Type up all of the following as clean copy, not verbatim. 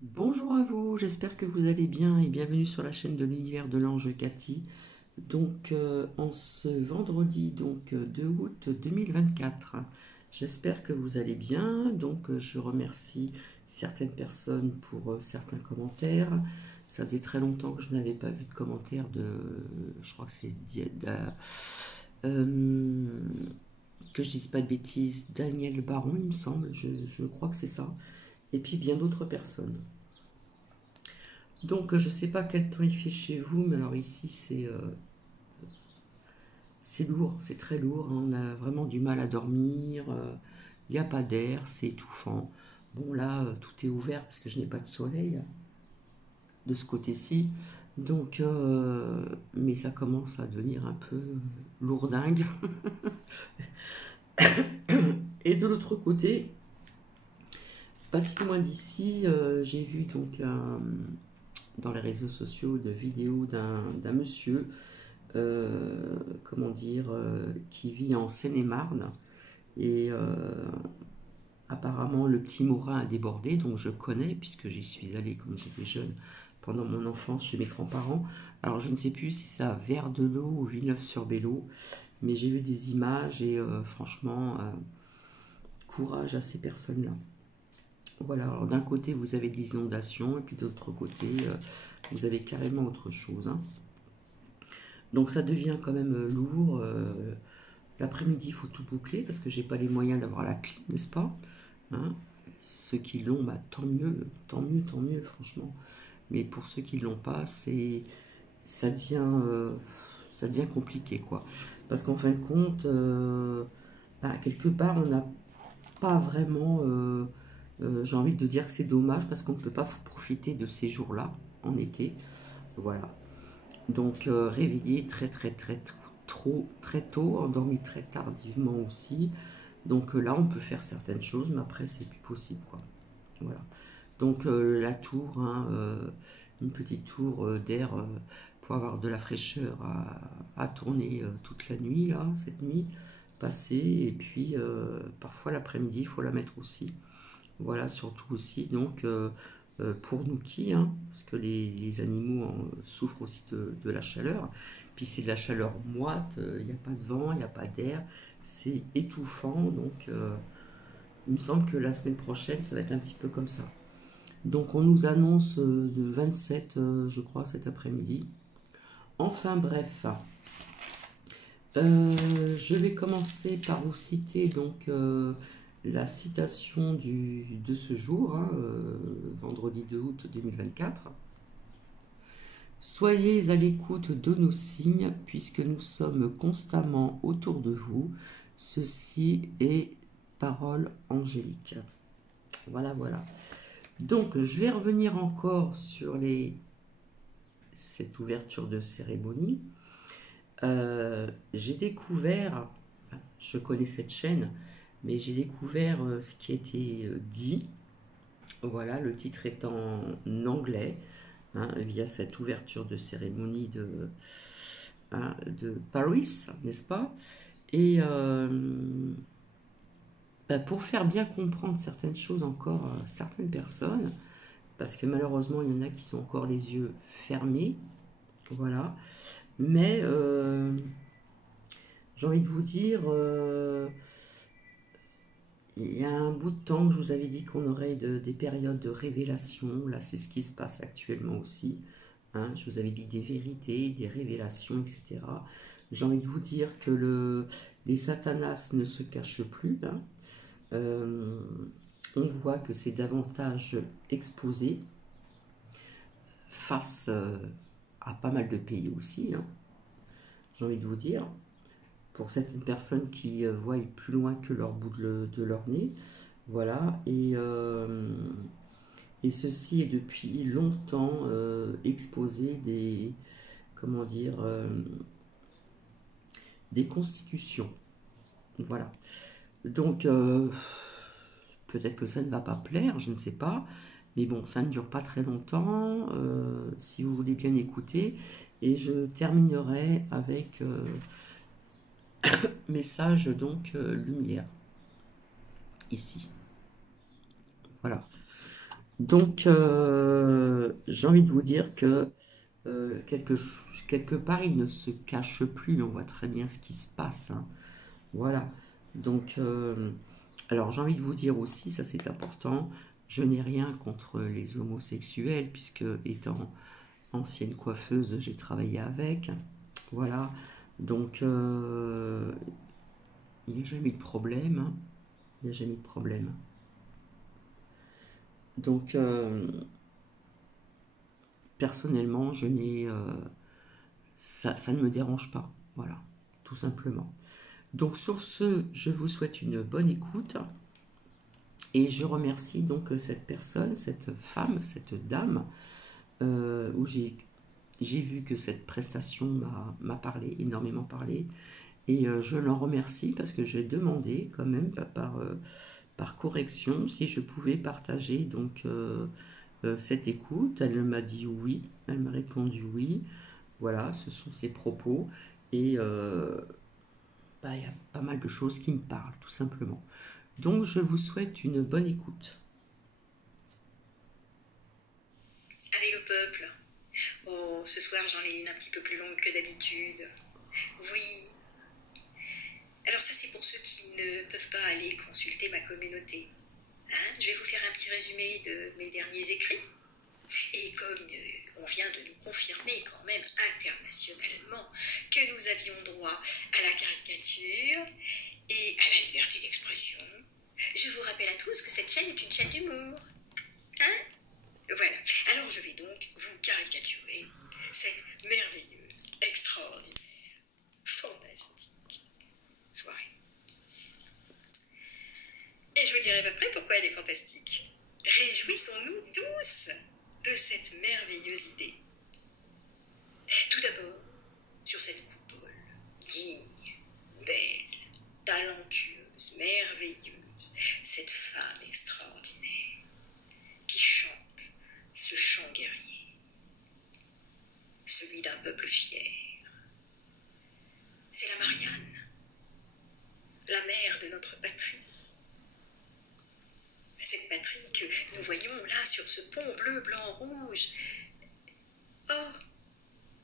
Bonjour à vous, j'espère que vous allez bien et bienvenue sur la chaîne de l'univers de l'ange Cathy. Donc en ce vendredi 2 août 2024, j'espère que vous allez bien. Donc je remercie certaines personnes pour certains commentaires. Ça faisait très longtemps que je n'avais pas vu de commentaires de, je crois que c'est euh, que je dise pas de bêtises, Daniel Baron, il me semble, je crois que c'est ça. Et puis bien d'autres personnes. Donc, je ne sais pas quel temps il fait chez vous, mais alors ici, c'est lourd, c'est très lourd, hein. On a vraiment du mal à dormir, il n'y a pas d'air, c'est étouffant. Bon, là, tout est ouvert parce que je n'ai pas de soleil de ce côté-ci. Donc, mais ça commence à devenir un peu lourdingue. Et de l'autre côté, pas si loin d'ici, j'ai vu donc dans les réseaux sociaux de vidéos d'un monsieur comment dire, qui vit en Seine-et-Marne. Et apparemment, le petit Morin a débordé, donc je connais, puisque j'y suis allée quand j'étais jeune, pendant mon enfance chez mes grands-parents. Alors, je ne sais plus si c'est à Vers-de-L'Eau ou Villeneuve-sur-Bellot, mais j'ai vu des images et franchement, courage à ces personnes-là. Voilà, alors d'un côté, vous avez des inondations, et puis de l'autre côté, vous avez carrément autre chose, hein. Donc ça devient quand même lourd. L'après-midi, il faut tout boucler parce que j'ai pas les moyens d'avoir la clim, n'est-ce pas, hein. Ceux qui l'ont, bah, tant mieux, tant mieux, tant mieux, franchement. Mais pour ceux qui l'ont pas, ça devient, ça devient compliqué, quoi. Parce qu'en fin de compte, bah, quelque part, on n'a pas vraiment. J'ai envie de dire que c'est dommage parce qu'on ne peut pas profiter de ces jours-là en été. Voilà. Donc réveillé très tôt, endormi très tardivement aussi. Donc là, on peut faire certaines choses, mais après, c'est plus possible, quoi. Voilà. Donc la tour, hein, une petite tour d'air pour avoir de la fraîcheur à tourner toute la nuit, là, cette nuit passée. Et puis parfois l'après-midi, il faut la mettre aussi. Voilà, surtout aussi donc pour nous qui, hein, parce que les animaux souffrent aussi de la chaleur. Puis c'est de la chaleur moite, il n'y a pas de vent, il n'y a pas d'air, c'est étouffant. Donc il me semble que la semaine prochaine, ça va être un petit peu comme ça. Donc on nous annonce de 27, je crois, cet après-midi. Enfin bref, je vais commencer par vous citer donc la citation de ce jour, hein, vendredi 2 août 2024. Soyez à l'écoute de nos signes, puisque nous sommes constamment autour de vous. Ceci est parole angélique. Voilà, voilà. Donc, je vais revenir encore sur cette ouverture de cérémonie. J'ai découvert, je connais cette chaîne, mais j'ai découvert ce qui a été dit. Voilà, le titre est en anglais, hein, via cette ouverture de cérémonie de Paris, n'est-ce pas? Et bah, pour faire bien comprendre certaines choses encore à certaines personnes, parce que malheureusement il y en a qui ont encore les yeux fermés, voilà. Mais j'ai envie de vous dire, il y a un bout de temps que je vous avais dit qu'on aurait des périodes de révélation. Là, c'est ce qui se passe actuellement aussi, hein. Je vous avais dit des vérités, des révélations, etc. J'ai envie de vous dire que les satanas ne se cachent plus, hein. Euh, on voit que c'est davantage exposé face à pas mal de pays aussi, hein. J'ai envie de vous dire, pour certaines personnes qui voient plus loin que leur bout de leur nez. Voilà, et ceci est depuis longtemps exposé comment dire, des constitutions. Voilà. Donc, peut-être que ça ne va pas plaire, je ne sais pas. Mais bon, ça ne dure pas très longtemps, si vous voulez bien écouter. Et je terminerai avec message donc lumière, ici. Voilà. Donc, j'ai envie de vous dire que quelque part, il ne se cache plus. On voit très bien ce qui se passe, hein. Voilà. Donc, alors j'ai envie de vous dire aussi, ça c'est important, je n'ai rien contre les homosexuels, puisque étant ancienne coiffeuse, j'ai travaillé avec. Voilà. Donc, il n'y a jamais eu de problème, hein. Il n'y a jamais eu de problème. Donc, personnellement, ça ne me dérange pas. Voilà, tout simplement. Donc, sur ce, je vous souhaite une bonne écoute. Et je remercie donc cette personne, cette femme, cette dame, où j'ai vu que cette prestation m'a parlé, énormément parlé. Et je l'en remercie parce que j'ai demandé quand même par correction si je pouvais partager donc cette écoute. Elle m'a dit oui, elle m'a répondu oui. Voilà, ce sont ses propos. Et bah, y a pas mal de choses qui me parlent, tout simplement. Donc je vous souhaite une bonne écoute. Avec le peuple. Oh, ce soir j'en ai une un petit peu plus longue que d'habitude. Oui. Alors ça c'est pour ceux qui ne peuvent pas aller consulter ma communauté. Hein, je vais vous faire un petit résumé de mes derniers écrits. Et comme on vient de nous confirmer quand même internationalement que nous avions droit à la caricature et à la liberté d'expression, je vous rappelle à tous que cette chaîne est une chaîne d'humour. Hein? Voilà. Alors je vais donc vous caricaturer cette merveilleuse, extraordinaire, fantastique soirée. Et je vous dirai à peu près pourquoi elle est fantastique. Réjouissons-nous tous de cette merveilleuse idée. Tout d'abord, sur cette coupole, digne, belle, talentueuse, merveilleuse, cette femme extraordinaire qui chante ce chant guerrier, celui d'un peuple fier. C'est la Marianne, la mère de notre patrie. Cette patrie que nous voyons là sur ce pont bleu, blanc, rouge. Oh,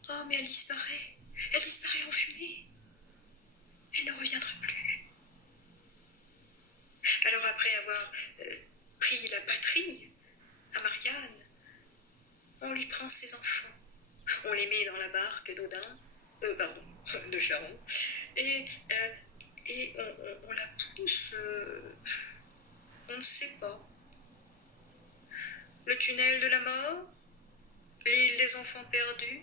oh, mais elle disparaît. Elle disparaît en fumée. Elle ne reviendra plus. Alors après avoir pris la patrie à Marianne, on lui prend ses enfants. On les met dans la barque d'Odin, de Charon, et, on la pousse, on ne sait pas. Le tunnel de la mort, l'île des enfants perdus,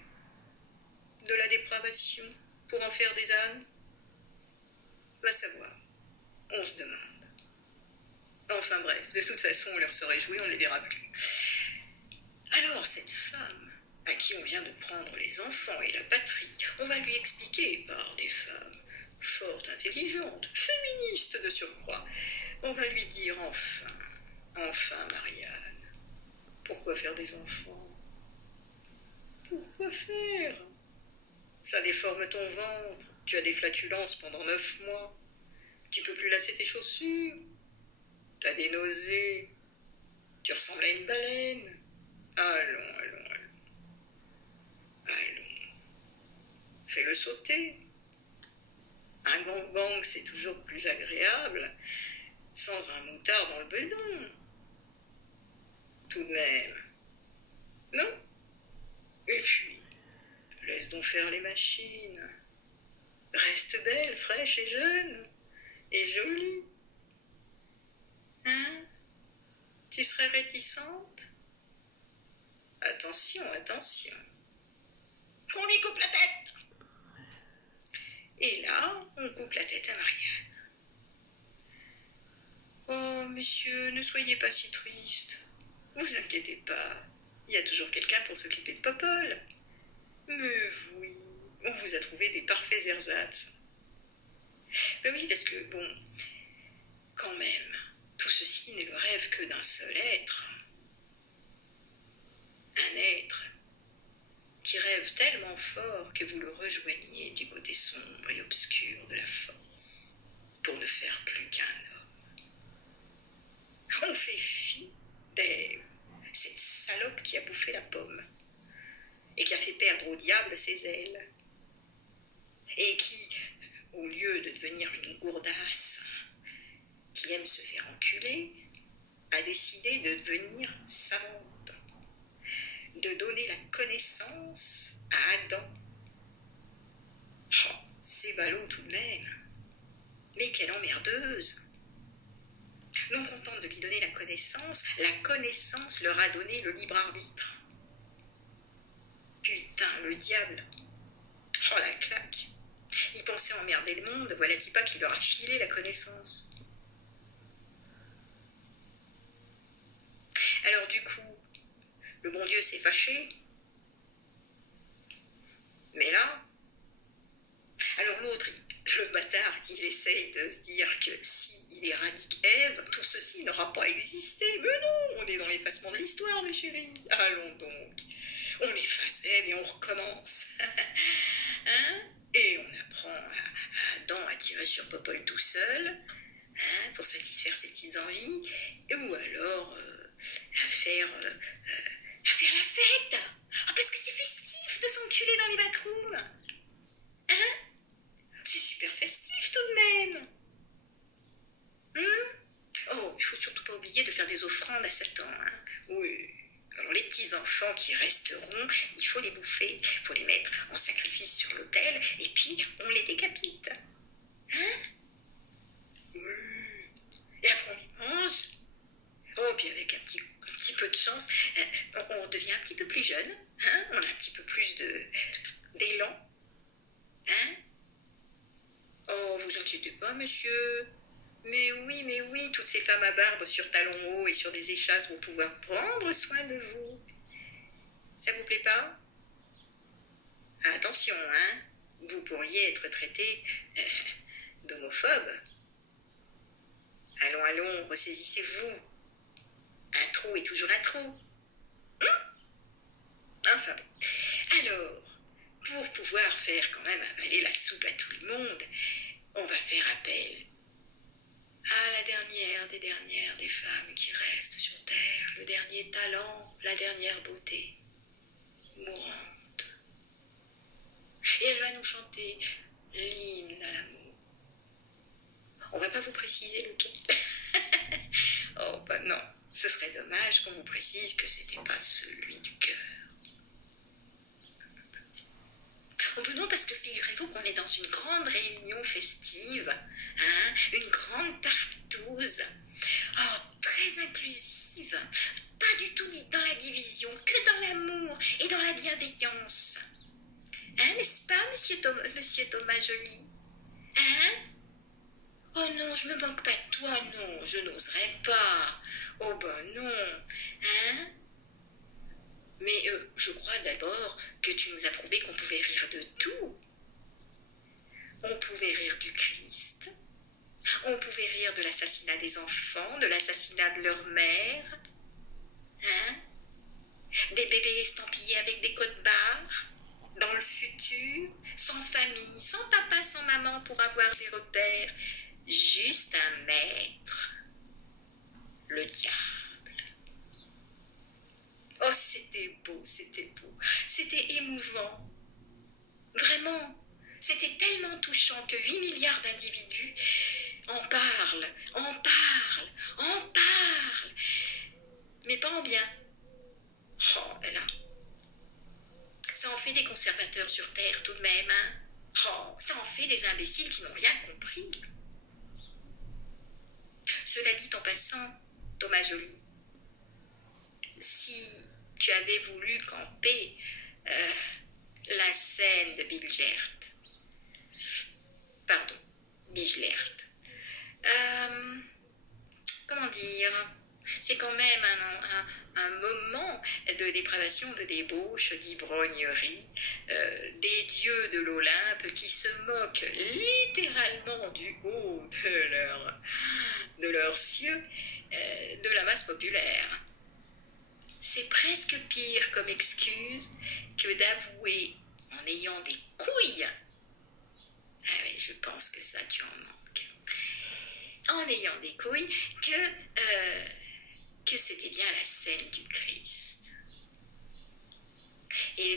de la dépravation, pour en faire des ânes. Va savoir, on se demande. Enfin bref, de toute façon, on leur se réjouit, on ne les verra plus. Alors, cette femme, à qui on vient de prendre les enfants et la patrie, on va lui expliquer par des femmes fort intelligentes, féministes de surcroît, on va lui dire enfin Marianne, pourquoi faire des enfants? Pourquoi faire? Ça déforme ton ventre, tu as des flatulences pendant 9 mois, tu peux plus lasser tes chaussures, tu as des nausées, tu ressembles à une baleine. Allons. Fais-le sauter. Un gangbang, c'est toujours plus agréable sans un moutard dans le bedon. Tout de même. Non? Et puis, laisse donc faire les machines. Reste belle, fraîche et jeune. Et jolie. Hein? Tu serais réticente? Attention. Qu'on lui coupe la tête! Et là, on coupe la tête à Marianne. Oh, monsieur, ne soyez pas si triste. Vous inquiétez pas, il y a toujours quelqu'un pour s'occuper de Popol. Mais oui, on vous a trouvé des parfaits ersatz. Ben oui, parce que, bon, quand même, tout ceci n'est le rêve que d'un seul être. Un être qui rêve tellement fort que vous le rejoigniez du côté sombre et obscur de la force, pour ne faire plus qu'un homme. On fait fi d'Ève, salope qui a bouffé la pomme et qui a fait perdre au diable ses ailes et qui, au lieu de devenir une gourdasse qui aime se faire enculer, a décidé de devenir savante, de donner la connaissance à Adam. Oh, c'est ballot tout de même. Mais quelle emmerdeuse! Non contente de lui donner la connaissance leur a donné le libre arbitre. Putain, le diable! Oh la claque! Il pensait emmerder le monde, voilà-t-il pas qu'il leur a filé la connaissance. Alors du coup, le bon Dieu s'est fâché. Mais là, alors l'autre, le bâtard, il essaye de se dire que s'il éradique Ève, tout ceci n'aura pas existé. Mais non, on est dans l'effacement de l'histoire, mes chéris. Allons donc. On efface Ève et on recommence. Hein? Et on apprend à Adam à tirer sur Popol tout seul, hein, pour satisfaire ses petites envies, ou alors à faire la fête. Oh, parce que c'est festif de s'enculer dans les backrooms. Hein? C'est super festif tout de même. Oh, il faut surtout pas oublier de faire des offrandes à Satan. Hein? Oui. Alors les petits-enfants qui resteront, il faut les bouffer, il faut les mettre en sacrifice sur l'autel, et puis on les décapite. Hein? Oui. Et après on les mange. Oh, puis avec un petit peu de chance, on devient un petit peu plus jeune, hein? On a un petit peu plus d'élan. Hein? Oh, vous inquiétez pas, monsieur. Mais oui, toutes ces femmes à barbe sur talons hauts et sur des échasses vont pouvoir prendre soin de vous. Ça vous plaît pas? Attention, hein, vous pourriez être traité d'homophobe. Allons, ressaisissez-vous. Un trou est toujours un trou. Enfin, alors, pour pouvoir faire quand même avaler la soupe à tout le monde, on va faire appel à la dernière des femmes qui restent sur Terre, le dernier talent, la dernière beauté, mourante. Et elle va nous chanter l'hymne à l'amour. On va pas vous préciser lequel. Oh, bah non, ce serait dommage qu'on vous précise que c'était pas celui du cœur. Oh ben non, parce que figurez-vous qu'on est dans une grande réunion festive, hein, une grande partouze, oh, très inclusive, pas du tout dans la division, que dans l'amour et dans la bienveillance. Hein, n'est-ce pas, monsieur Thomas Joly? Hein? Oh non, je me moque pas de toi, non, je n'oserais pas. Oh ben non, hein? Mais je crois d'abord que tu nous as prouvé qu'on pouvait rire de tout. On pouvait rire du Christ. On pouvait rire de l'assassinat des enfants, de l'assassinat de leur mère. Hein? Des bébés estampillés avec des codes barres. Dans le futur, sans famille, sans papa, sans maman pour avoir des repères. Juste un maître. Le diable. Oh, c'était beau, c'était émouvant. Vraiment, c'était tellement touchant que 8 milliards d'individus en parlent, mais pas en bien. Oh là là, ça en fait des conservateurs sur Terre tout de même, hein. Oh, ça en fait des imbéciles qui n'ont rien compris. Cela dit en passant, Thomas Joly, si tu avais voulu camper la scène de Bijlert. Comment dire, c'est quand même un moment de dépravation, de débauche, d'ivrognerie, des dieux de l'Olympe qui se moquent littéralement du haut de leurs cieux, de la masse populaire. C'est presque pire comme excuse que d'avouer en ayant des couilles. Ah oui, je pense que ça, tu en manques. En ayant des couilles, que c'était bien la scène du Christ.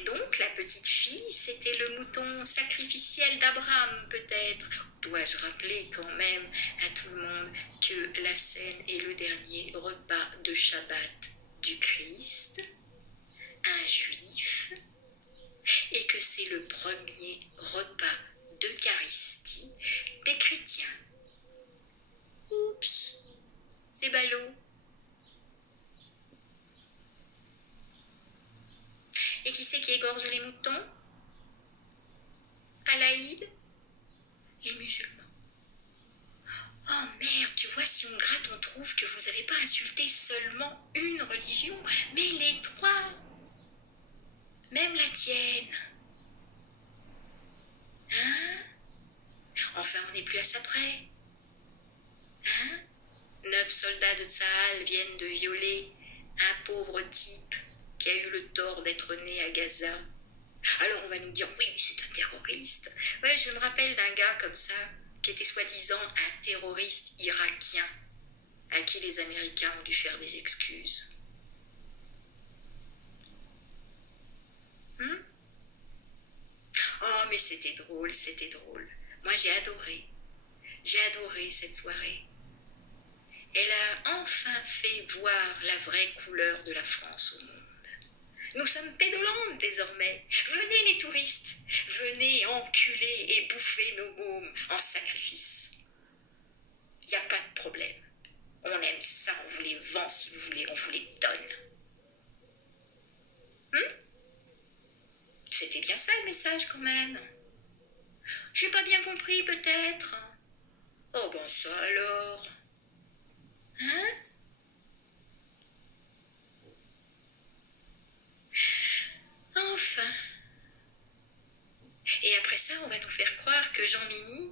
donc la petite fille, c'était le mouton sacrificiel d'Abraham peut-être. Dois-je rappeler quand même à tout le monde que la scène est le dernier repas de Shabbat du Christ, un juif, et que c'est le premier repas d'Eucharistie des chrétiens. Oups, c'est ballot. Et qui c'est qui égorge les moutons à l'Aïd? Les musulmans. Oh merde, tu vois, si on gratte, on trouve que vous n'avez pas insulté seulement une religion, mais les trois. Même la tienne. Hein? Enfin, on n'est plus à ça près. Hein? 9 soldats de Tsahal viennent de violer un pauvre type qui a eu le tort d'être né à Gaza. Alors on va nous dire, oui, c'est un terroriste. Ouais, je me rappelle d'un gars comme ça, qui était soi-disant un terroriste irakien, à qui les Américains ont dû faire des excuses. Oh, mais c'était drôle, c'était drôle. Moi, j'ai adoré. J'ai adoré cette soirée. Elle a enfin fait voir la vraie couleur de la France au monde. Nous sommes pédolantes désormais. Venez les touristes, venez enculer et bouffer nos mômes en sacrifice. Il n'y a pas de problème. On aime ça, on vous les vend si vous voulez, on vous les donne. C'était bien ça le message quand même. J'ai pas bien compris peut-être. Oh ben ça alors. Hein? Enfin. Et après ça, on va nous faire croire que Jean-Mimi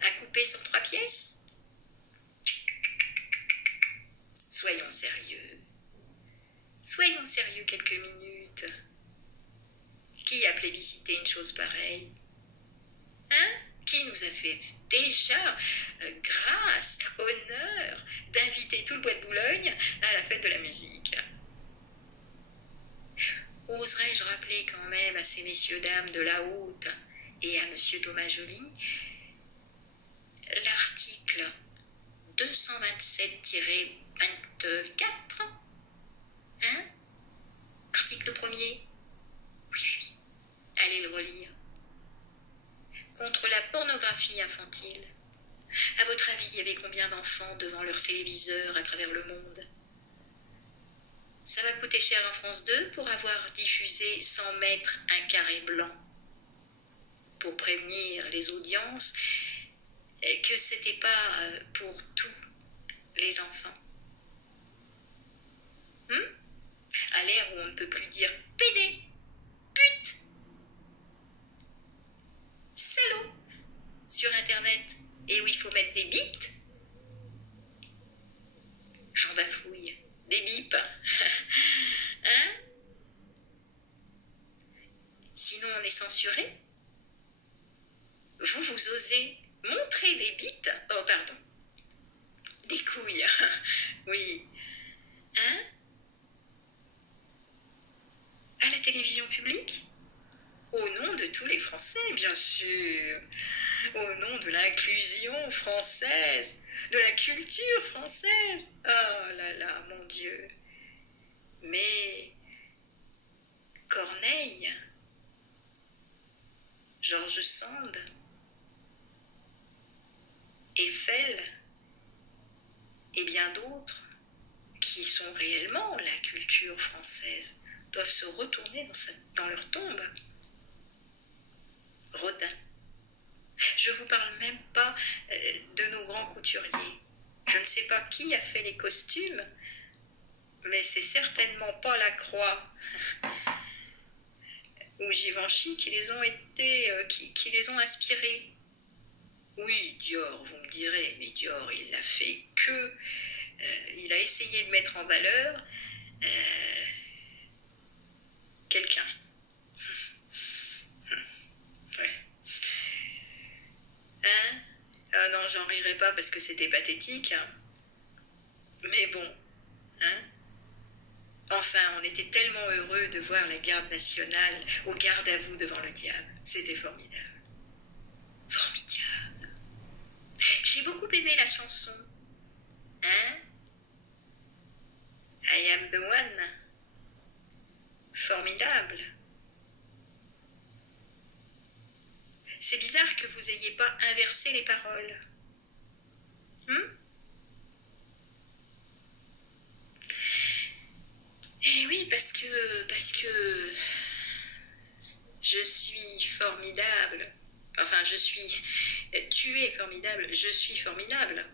a coupé 103 pièces. Soyons sérieux. Soyons sérieux quelques minutes. Qui a plébiscité une chose pareille? Hein? Qui nous a fait déjà grâce, honneur d'inviter tout le bois de Boulogne à la fête de la musique? Oserais-je rappeler quand même à ces messieurs dames de la haute et à monsieur Thomas Joly l'article 227-24, hein? Article 1er. Oui, allez le relire. Contre la pornographie infantile. À votre avis, il y avait combien d'enfants devant leur téléviseur à travers le monde? Ça va coûter cher en France 2 pour avoir diffusé sans mettre un carré blanc. Pour prévenir les audiences que c'était pas pour tous les enfants. À l'ère où on ne peut plus dire pédé, pute, salaud sur internet et où il faut mettre des bips, j'en bafouille, des bips, hein? Sinon on est censuré. Vous osez montrer des bites? Oh pardon, des couilles, oui, hein? À la télévision publique? Au nom de tous les Français, bien sûr. Au nom de l'inclusion française, de la culture française. Oh là là, mon Dieu. Mais Corneille, George Sand, Eiffel et bien d'autres qui sont réellement la culture française doivent se retourner dans leur tombe. Rodin. Je ne vous parle même pas de nos grands couturiers. Je ne sais pas qui a fait les costumes, mais c'est certainement pas Lacroix ou Givenchy qui les ont inspirés. Oui, Dior, vous me direz, mais Dior, il l'a fait que... il a essayé de mettre en valeur quelqu'un. Ouais. Hein? Ah non, j'en rirai pas parce que c'était pathétique. Hein. Mais bon. Hein? Enfin. Enfin, on était tellement heureux de voir la garde nationale au garde à vous devant le diable. C'était formidable. Formidable. J'ai beaucoup aimé la chanson. Hein? I am the one. Formidable. C'est bizarre que vous n'ayez pas inversé les paroles. Eh oui, parce que je suis formidable. Enfin, tu es formidable, je suis formidable.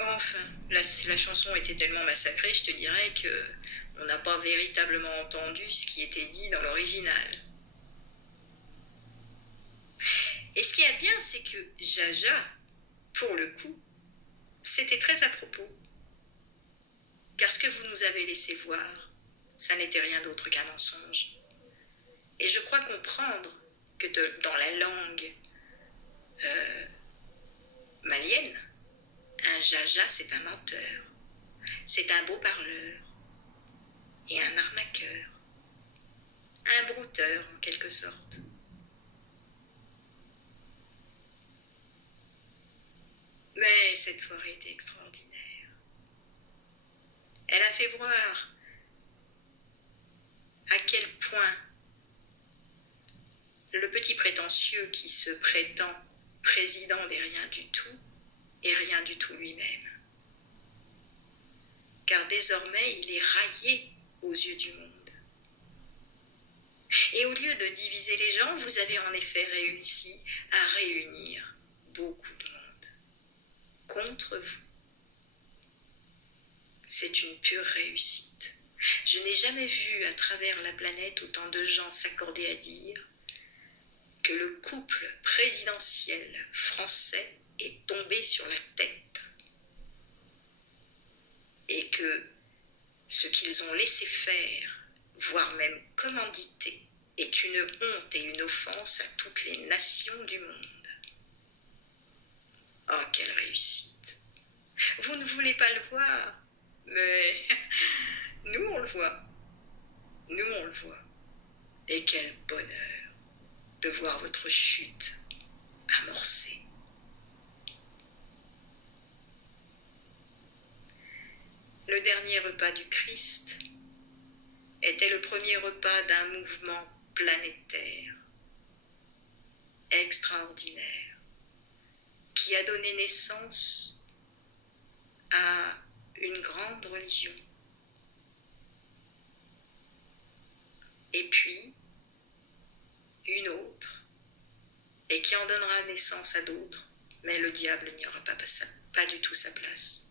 Enfin, la chanson était tellement massacrée, je te dirais que on n'a pas véritablement entendu ce qui était dit dans l'original. Et ce qu'il y a de bien, c'est que Jaja, pour le coup, c'était très à propos. Car ce que vous nous avez laissé voir, ça n'était rien d'autre qu'un mensonge. Et je crois comprendre que dans la langue malienne, un Jaja, c'est un menteur, c'est un beau parleur et un arnaqueur, un brouteur en quelque sorte. Mais cette soirée était extraordinaire. Elle a fait voir à quel point le petit prétentieux qui se prétend président des rien du tout est rien du tout lui-même. Car désormais, il est raillé aux yeux du monde. Et au lieu de diviser les gens, vous avez en effet réussi à réunir beaucoup de monde contre vous. C'est une pure réussite. Je n'ai jamais vu à travers la planète autant de gens s'accorder à dire que le couple présidentiel français est tombé sur la tête et que ce qu'ils ont laissé faire, voire même commandité, est une honte et une offense à toutes les nations du monde. Oh, quelle réussite! Vous ne voulez pas le voir, mais nous on le voit. Nous on le voit. Et quel bonheur de voir votre chute amorcée. Le dernier repas du Christ était le premier repas d'un mouvement planétaire, extraordinaire, qui a donné naissance à une grande religion. Et puis, une autre, et qui en donnera naissance à d'autres, mais le diable n'y aura pas du tout sa place.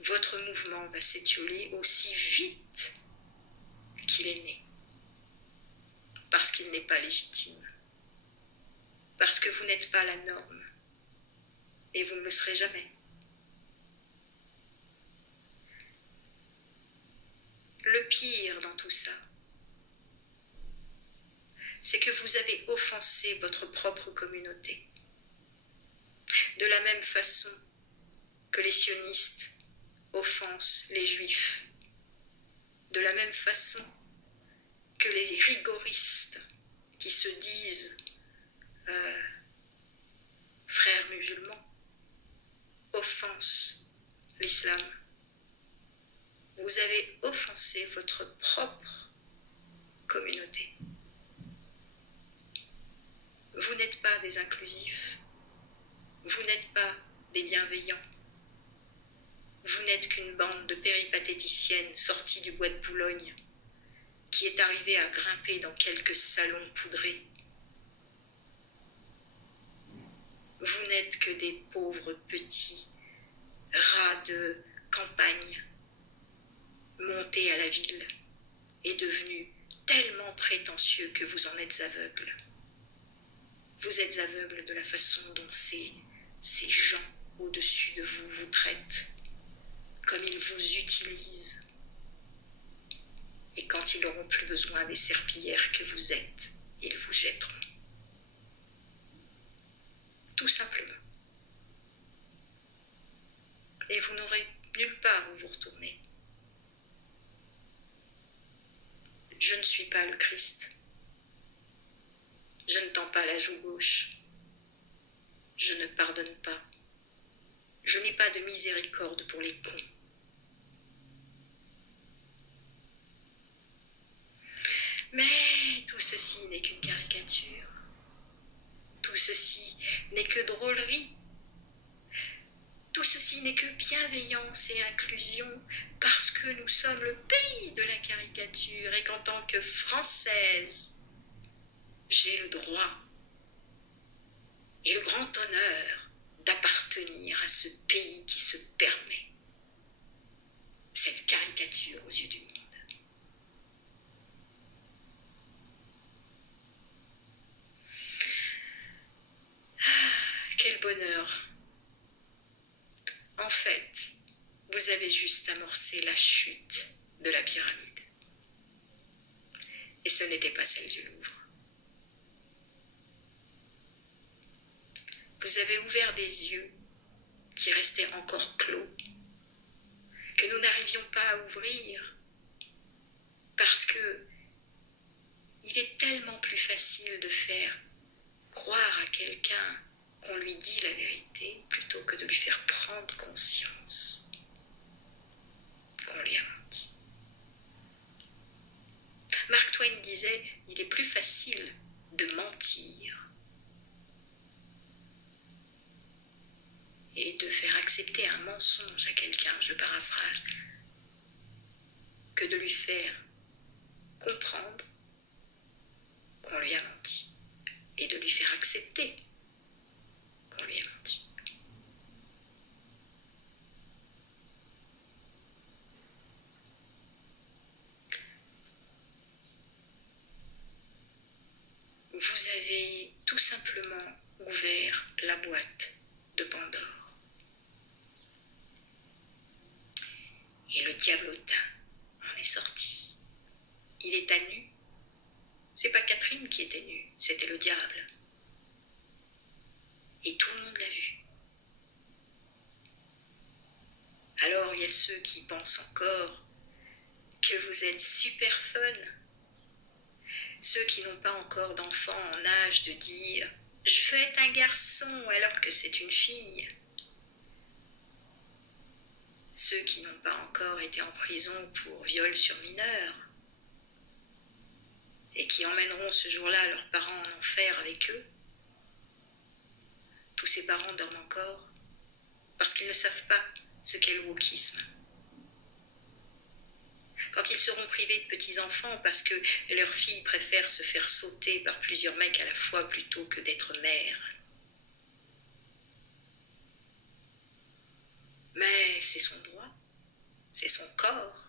Votre mouvement va s'étioler aussi vite qu'il est né, parce qu'il n'est pas légitime, parce que vous n'êtes pas la norme, et vous ne le serez jamais. Le pire dans tout ça, c'est que vous avez offensé votre propre communauté. De la même façon que les sionistes offensent les juifs. De la même façon que les rigoristes qui se disent frères musulmans offensent l'islam. Vous avez offensé votre propre communauté. Vous n'êtes pas des inclusifs, vous n'êtes pas des bienveillants, vous n'êtes qu'une bande de péripatéticiennes sorties du bois de Boulogne qui est arrivée à grimper dans quelques salons poudrés. Vous n'êtes que des pauvres petits rats de campagne montés à la ville et devenus tellement prétentieux que vous en êtes aveugles. Vous êtes aveugles de la façon dont ces gens au-dessus de vous vous traitent, comme ils vous utilisent. Et quand ils n'auront plus besoin des serpillères que vous êtes, ils vous jetteront. Tout simplement. toujours tourner. Je ne suis pas le Christ. Je ne tends pas la joue gauche. Je ne pardonne pas. Je n'ai pas de miséricorde pour les cons. Mais tout ceci n'est qu'une caricature. Tout ceci n'est que drôlerie. Tout ceci n'est que bienveillance et inclusion parce que nous sommes le pays de la caricature et qu'en tant que Française, j'ai le droit et le grand honneur d'appartenir à ce pays qui se permet cette caricature aux yeux du monde. Quel bonheur! En fait, vous avez juste amorcé la chute de la pyramide. Et ce n'était pas celle du Louvre. Vous avez ouvert des yeux qui restaient encore clos, que nous n'arrivions pas à ouvrir, parce que il est tellement plus facile de faire croire à quelqu'un qu'on lui dit la vérité plutôt que de lui faire prendre conscience qu'on lui a menti. Mark Twain disait « Il est plus facile de mentir et de faire accepter un mensonge à quelqu'un, je paraphrase, que de lui faire comprendre qu'on lui a menti et de lui faire accepter qu'on lui a menti. » Vous avez tout simplement ouvert la boîte de Pandore. Et le diablotin en est sorti. Il est à nu. C'est pas Catherine qui était nue, c'était le diable. Et tout le monde l'a vu. Alors il y a ceux qui pensent encore que vous êtes super fun. Ceux qui n'ont pas encore d'enfant en âge de dire « Je veux être un garçon alors que c'est une fille ». Ceux qui n'ont pas encore été en prison pour viol sur mineur et qui emmèneront ce jour-là leurs parents en enfer avec eux. Tous ces parents dorment encore parce qu'ils ne savent pas ce qu'est le wokisme. Quand ils seront privés de petits-enfants parce que leurs filles préfèrent se faire sauter par plusieurs mecs à la fois plutôt que d'être mères. Mais c'est son droit, c'est son corps.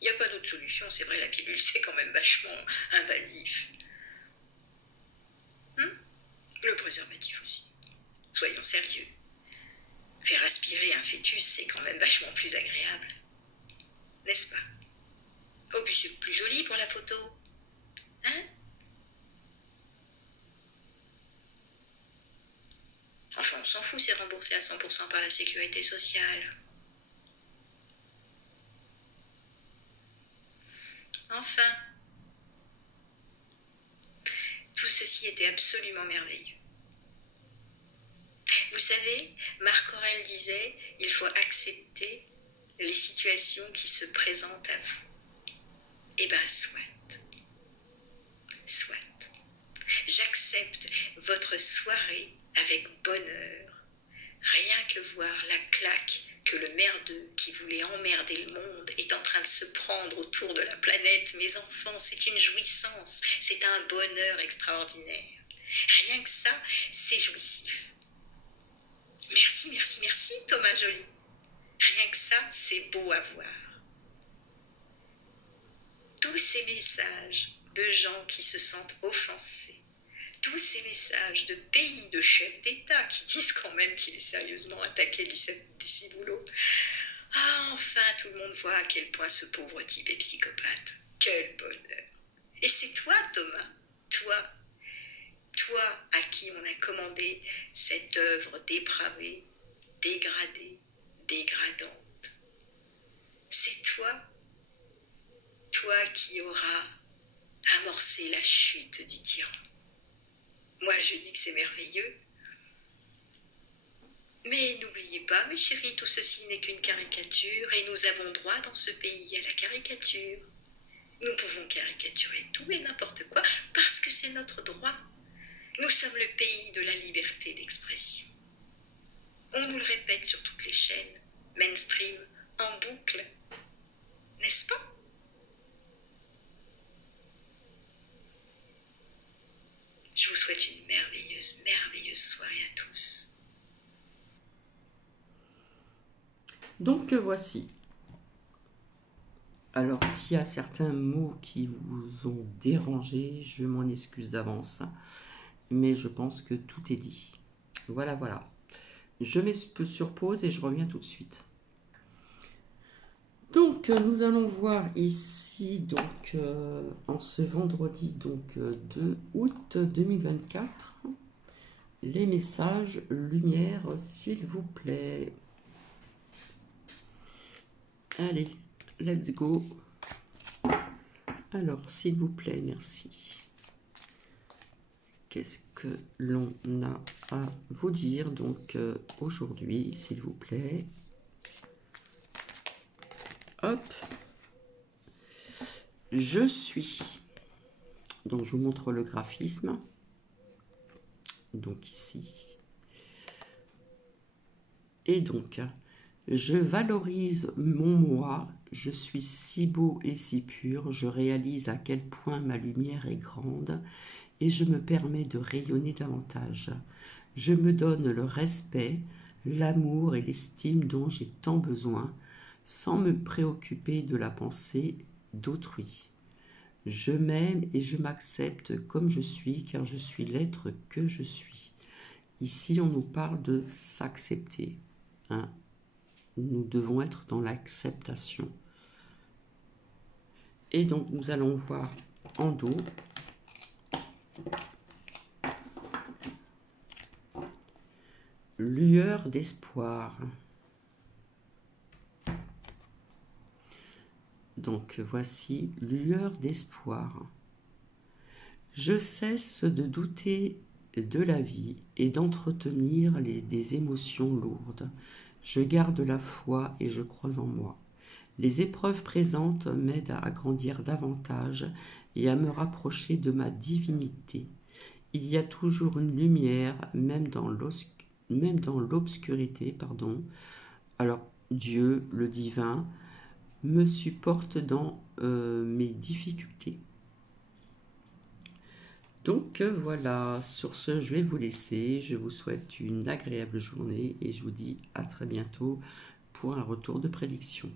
Il n'y a pas d'autre solution, c'est vrai, la pilule c'est quand même vachement invasif. Le préservatif aussi. Soyons sérieux. Faire aspirer un fœtus, c'est quand même vachement plus agréable. N'est-ce pas? Oh, puis c'est plus joli pour la photo. Hein? Enfin, on s'en fout, c'est remboursé à 100% par la sécurité sociale. Enfin, tout ceci était absolument merveilleux. Vous savez, Marc Aurèle disait « Il faut accepter les situations qui se présentent à vous. » Eh bien, soit. Soit. J'accepte votre soirée avec bonheur. Rien que voir la claque que le merdeux qui voulait emmerder le monde est en train de se prendre autour de la planète. Mes enfants, c'est une jouissance, c'est un bonheur extraordinaire. Rien que ça, c'est jouissif. Merci, merci, merci Thomas Joly. Rien que ça, c'est beau à voir. Tous ces messages de gens qui se sentent offensés, tous ces messages de pays, de chefs d'État qui disent quand même qu'il est sérieusement attaqué du ciboulot. Ah, enfin, tout le monde voit à quel point ce pauvre type est psychopathe. Quel bonheur. Et c'est toi, Thomas, toi à qui on a commandé cette œuvre dépravée, dégradée, dégradante. C'est toi qui auras amorcé la chute du tyran. Moi, je dis que c'est merveilleux. Mais n'oubliez pas, mes chéris, tout ceci n'est qu'une caricature et nous avons droit dans ce pays à la caricature. Nous pouvons caricaturer tout et n'importe quoi parce que c'est notre droit. Nous sommes le pays de la liberté d'expression. On nous le répète sur toutes les chaînes, mainstream, en boucle, n'est-ce pas? Je vous souhaite une merveilleuse, merveilleuse soirée à tous. Donc voici. Alors s'il y a certains mots qui vous ont dérangé, je m'en excuse d'avance. Mais je pense que tout est dit. Voilà, voilà. Je mets sur pause et je reviens tout de suite. Donc nous allons voir ici donc en ce vendredi donc 2 août 2024 les messages lumière s'il vous plaît. Allez, let's go. Alors s'il vous plaît, merci. Qu'est-ce que l'on a à vous dire donc aujourd'hui s'il vous plaît. Hop, je suis, donc je vous montre le graphisme, donc ici, et donc je valorise mon moi, je suis si beau et si pur, je réalise à quel point ma lumière est grande et je me permets de rayonner davantage, je me donne le respect, l'amour et l'estime dont j'ai tant besoin, sans me préoccuper de la pensée d'autrui. Je m'aime et je m'accepte comme je suis, car je suis l'être que je suis. Ici, on nous parle de s'accepter. Hein. Nous devons être dans l'acceptation. Et donc, nous allons voir en dos. Lueur d'espoir. Donc voici lueur d'espoir. Je cesse de douter de la vie et d'entretenir des émotions lourdes. Je garde la foi et je crois en moi. Les épreuves présentes m'aident à grandir davantage et à me rapprocher de ma divinité. Il y a toujours une lumière, même dans l'obscurité, Alors, Dieu, le divin, me supporte dans mes difficultés. Donc voilà, sur ce, je vais vous laisser. Je vous souhaite une agréable journée et je vous dis à très bientôt pour un retour de prédiction.